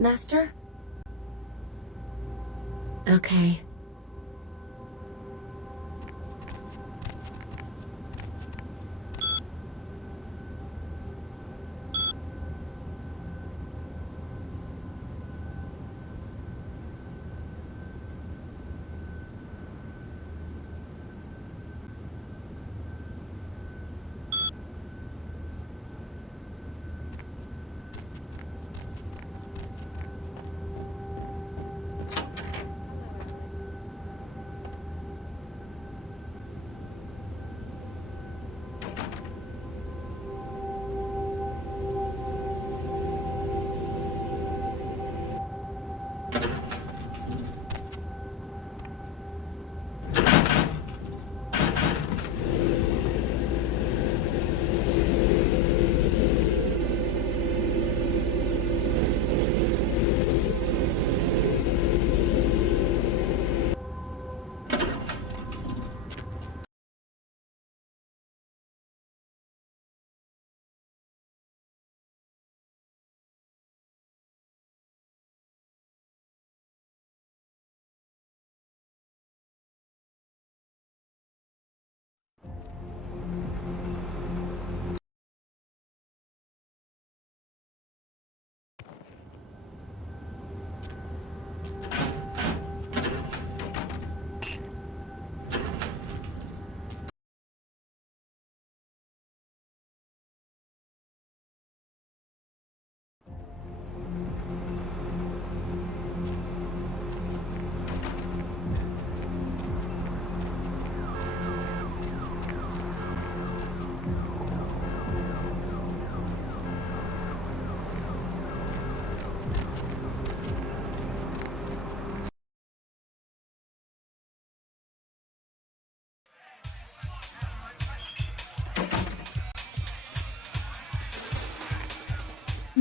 Master? Okay.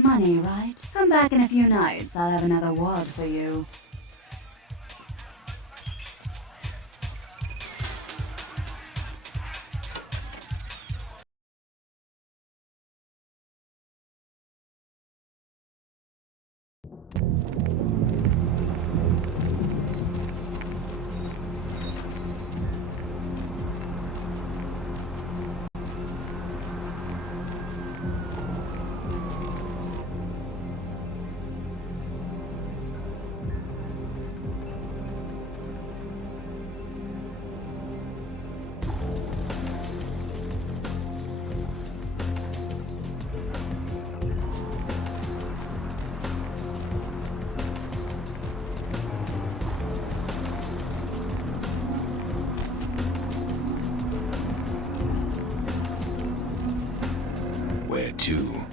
Money, right? Come back in a few nights. I'll have another wad for you. Where to?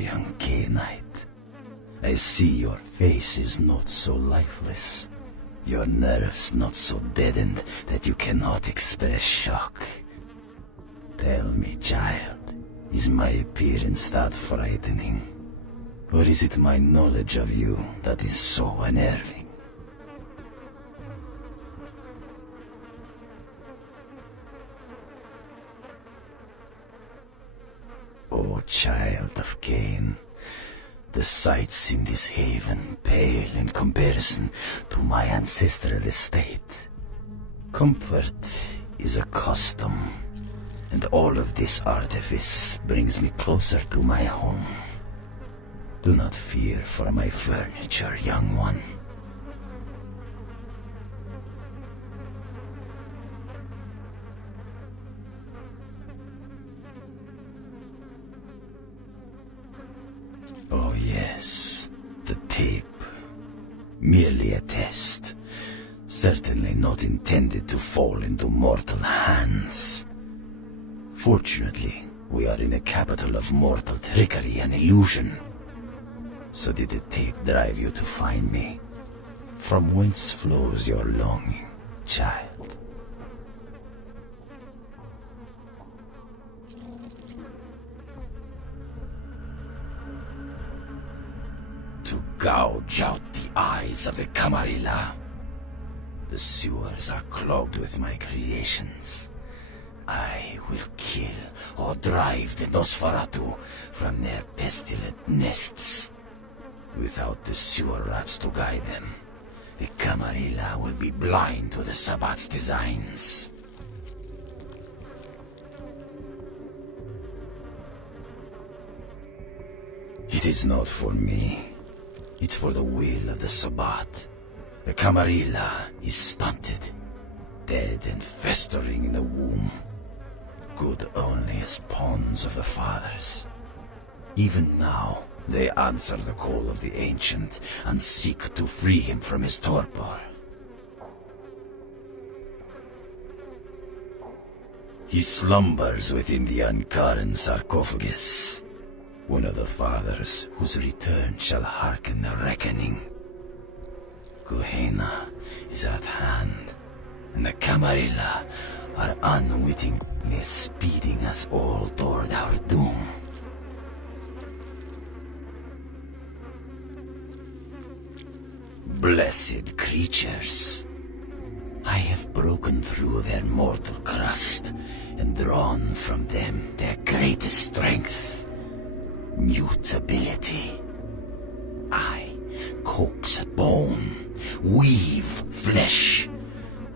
young K-Knight. I see your face is not so lifeless. Your nerves not so deadened that you cannot express shock. Tell me, child, is my appearance that frightening? Or is it my knowledge of you that is so unnerving? O child of Cain, the sights in this haven pale in comparison to my ancestral estate. Comfort is a custom, and all of this artifice brings me closer to my home. Do not fear for my furniture, young one. Oh yes, the tape. Merely a test. Certainly not intended to fall into mortal hands. Fortunately, we are in the capital of mortal trickery and illusion. So did the tape drive you to find me? From whence flows your longing, child? To gouge out the eyes of the Camarilla. The sewers are clogged with my creations. I will kill or drive the Nosferatu from their pestilent nests. Without the sewer rats to guide them, the Camarilla will be blind to the Sabbat's designs. It is not for me. It's for the will of the Sabbat. The Camarilla is stunted, dead and festering in the womb. Good only as pawns of the fathers. Even now, they answer the call of the Ancient and seek to free him from his torpor. He slumbers within the Ankaran sarcophagus. One of the fathers whose return shall hearken the reckoning. Gehenna is at hand, and the Camarilla are unwittingly speeding us all toward our doom. Blessed creatures! I have broken through their mortal crust and drawn from them their greatest strength, mutability. I coax bone, weave flesh,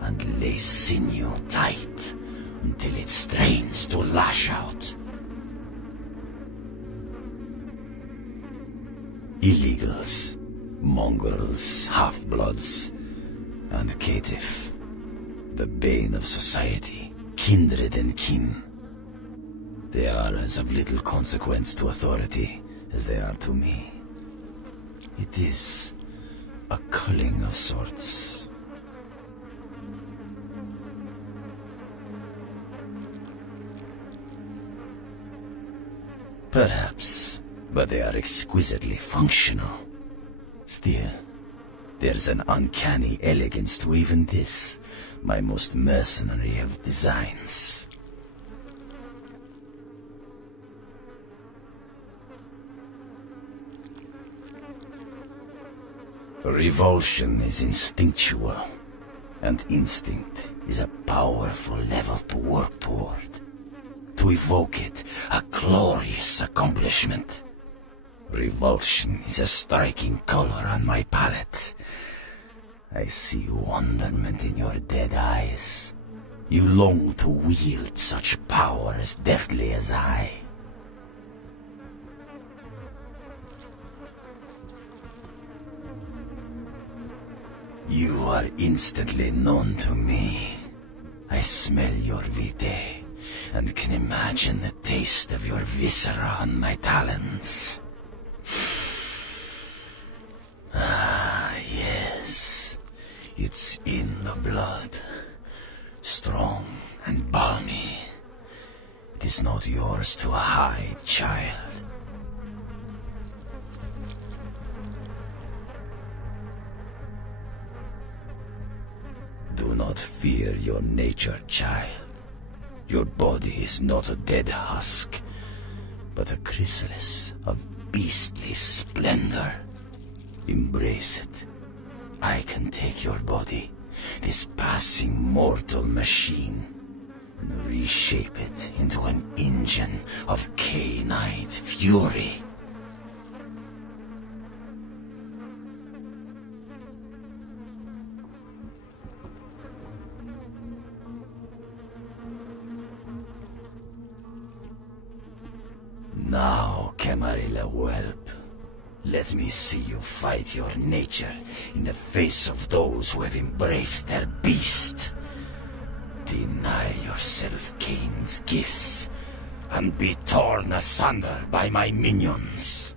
and lay sinew tight until it strains to lash out. Illegals, mongrels, half-bloods, and caitiff, the bane of society, kindred and kin. They are as of little consequence to authority as they are to me. It is a culling of sorts. Perhaps, but they are exquisitely functional. Still, there's an uncanny elegance to even this, my most mercenary of designs. Revulsion is instinctual, and instinct is a powerful level to work toward. To evoke it, a glorious accomplishment. Revulsion is a striking color on my palette. I see wonderment in your dead eyes. You long to wield such power as deftly as I. You are instantly known to me. I smell your vitae, and can imagine the taste of your viscera on my talons. Ah, yes. It's in the blood. Strong and balmy. It is not yours to hide, child. not fear your nature, child. Your body is not a dead husk, but a chrysalis of beastly splendor. Embrace it. I can take your body, this passing mortal machine, and reshape it into an engine of canine fury. Now, Camarilla whelp, let me see you fight your nature in the face of those who have embraced their beast. Deny yourself Cain's gifts, and be torn asunder by my minions.